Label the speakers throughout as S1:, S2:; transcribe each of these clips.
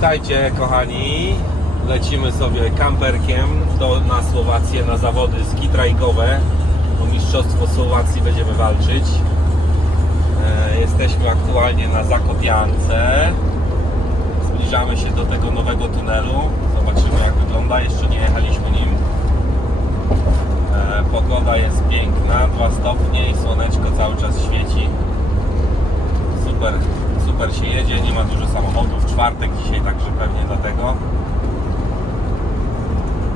S1: Witajcie kochani. Lecimy sobie kamperkiem do, na Słowację na zawody skitrajkowe. O Mistrzostwo Słowacji będziemy walczyć. E, jesteśmy aktualnie na Zakopiance. Zbliżamy się do tego nowego tunelu. Zobaczymy jak wygląda. Jeszcze nie jechaliśmy nim. E, pogoda jest piękna, 2 stopnie i słoneczko cały czas świeci. Super, super się jedzie, nie ma dużo samochodów. Czwartek dzisiaj, także pewnie dlatego.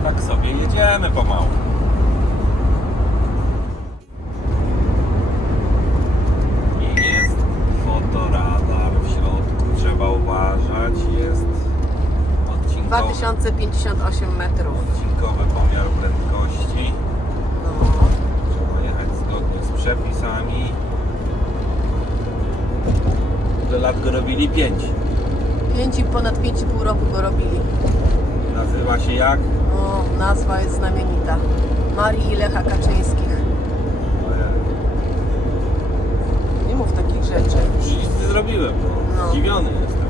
S1: Tak sobie jedziemy pomału. I jest fotoradar w środku, trzeba uważać. Jest odcinkowy,
S2: 2058 metrów.
S1: odcinkowy pomiar prędkości.
S2: No.
S1: Trzeba jechać zgodnie z przepisami. Ile lat go robili? 5.
S2: 5 i ponad 5,5 roku go robili.
S1: Nazywa się jak?
S2: No, nazwa jest znamienita. Marii i Lecha Kaczyńskich. Nie mów takich rzeczy.
S1: Nic nie zrobiłem. No.
S2: No.
S1: Zdziwiony jestem.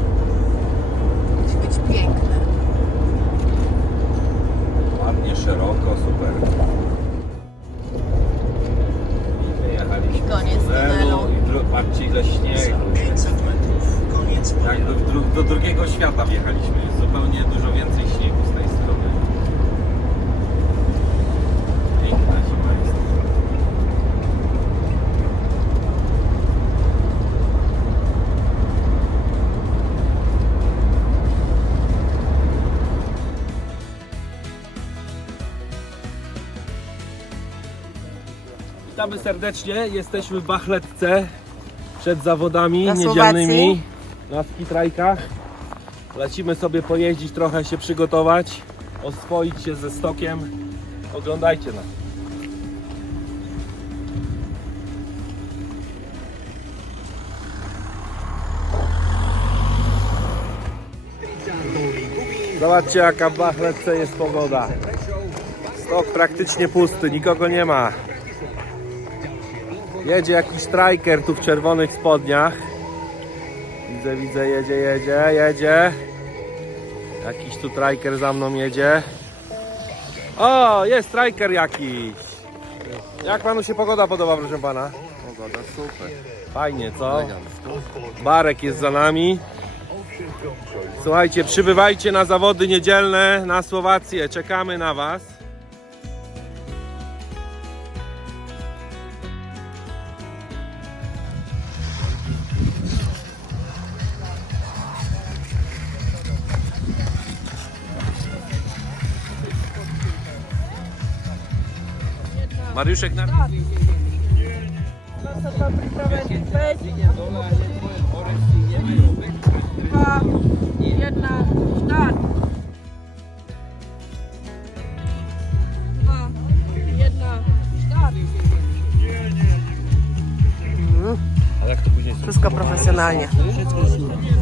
S2: Musi być piękny.
S1: Ładnie, szeroko, super. Jest zupełnie dużo więcej śniegu z tej strony. Piękna zima jest. Witamy serdecznie, jesteśmy w Bachletce przed zawodami
S2: Na
S1: niedzielnymi na skitrajkach. Lecimy sobie pojeździć, trochę się przygotować, oswoić się ze stokiem. Oglądajcie nas. Zobaczcie jaka w Bachletce jest pogoda. Stok praktycznie pusty, nikogo nie ma. Jedzie jakiś striker tu w czerwonych spodniach. Widzę, widzę, jedzie, jedzie, jedzie. Jakiś tu striker za mną jedzie. O, jest striker jakiś. Jak panu się pogoda podoba, proszę pana?
S3: Pogoda super.
S1: Fajnie, co? Barek jest za nami. Słuchajcie, przybywajcie na zawody niedzielne na Słowację. Czekamy na Was. Mariuszek na...
S2: Dwa, jedna, start. Dwa, jedna, start.
S1: Ale jak to później
S2: Wszystko profesjonalnie. Dwa,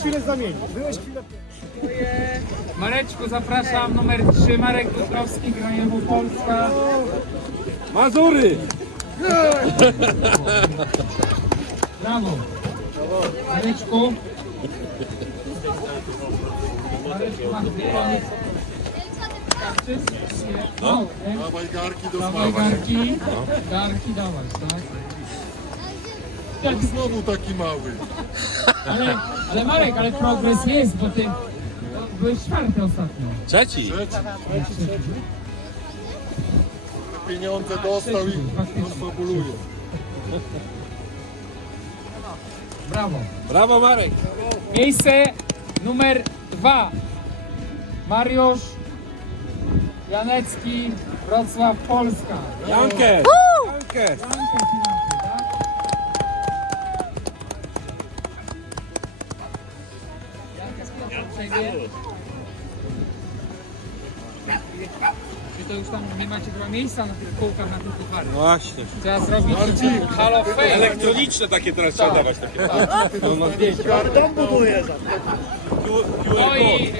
S4: chwilę zamienić. Byłeś chwilę...
S5: Mareczku, zapraszam, numer 3, Marek Dutrowski, Graniemu Polska.
S1: Mazury!
S5: Brawo. Mareczku. Mareczku, masz koniec. No.
S3: Dawaj garki do
S5: Dawaj
S3: smażenia.
S5: garki. Garki dawaj, tak?
S3: Jak znowu taki mały.
S5: Ale, ale Marek, ale progres jest, bo ty byłeś czwarty ostatnio.
S1: Trzeci!
S3: Pieniądze dostał i rozfabuluje.
S5: Brawo.
S1: Brawo Marek!
S5: Miejsce numer dwa. Mariusz Janecki, Wrocław, Polska.
S1: Jankę! Jankę!
S5: Czy to już tam nie macie chyba miejsca na tych kółkach, na tych pucharach?
S1: Właśnie.
S5: Trzeba zrobić Hall of Fame.
S1: Elektroniczne takie teraz trzeba dawać. Takie. No, na zdjęcia.
S4: Dom buduje za
S5: No i y,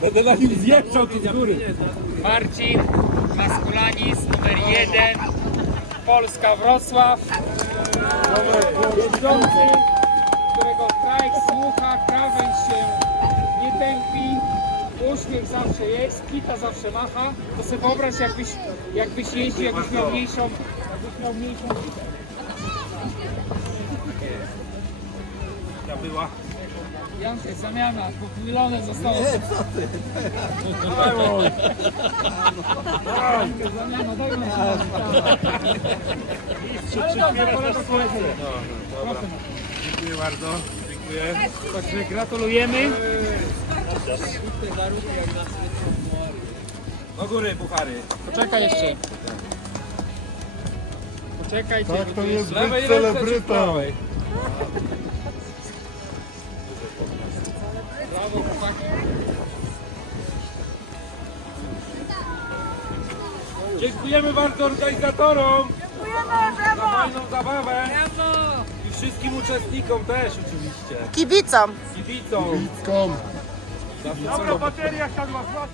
S1: Będę na nim zjeżdżał tu z góry.
S5: Marcin Maskulanis, numer jeden. Polska, Wrocław. Jeżdżący, którego strajk słucha, krawędź się nie tępi. Uśmiech zawsze jest, kita zawsze macha. To sobie wyobraź, jakbyś, jakbyś jeździł, jakbyś miał mniejszą, jakbyś miał mniejszą kitę.
S1: Ta była.
S5: Jankę, zamiana, pomylone zostało. Jankę, zamiana, daj mi Ale dobrze, kolega koledzy. Proszę.
S1: Dziękuję bardzo. Dziękuję.
S5: Także gratulujemy.
S1: Do góry puchary.
S5: Poczekaj jeszcze. Poczekajcie.
S3: Tak
S5: bo
S3: to jest być celebrytą.
S5: Brawo, chłopaki.
S1: Dziękujemy bardzo organizatorom. Za fajną zabawę. I wszystkim uczestnikom też oczywiście.
S2: Kibicom.
S1: Kibicom.
S3: Kom.
S1: Za
S4: Dobra, bateria siadła, złaś.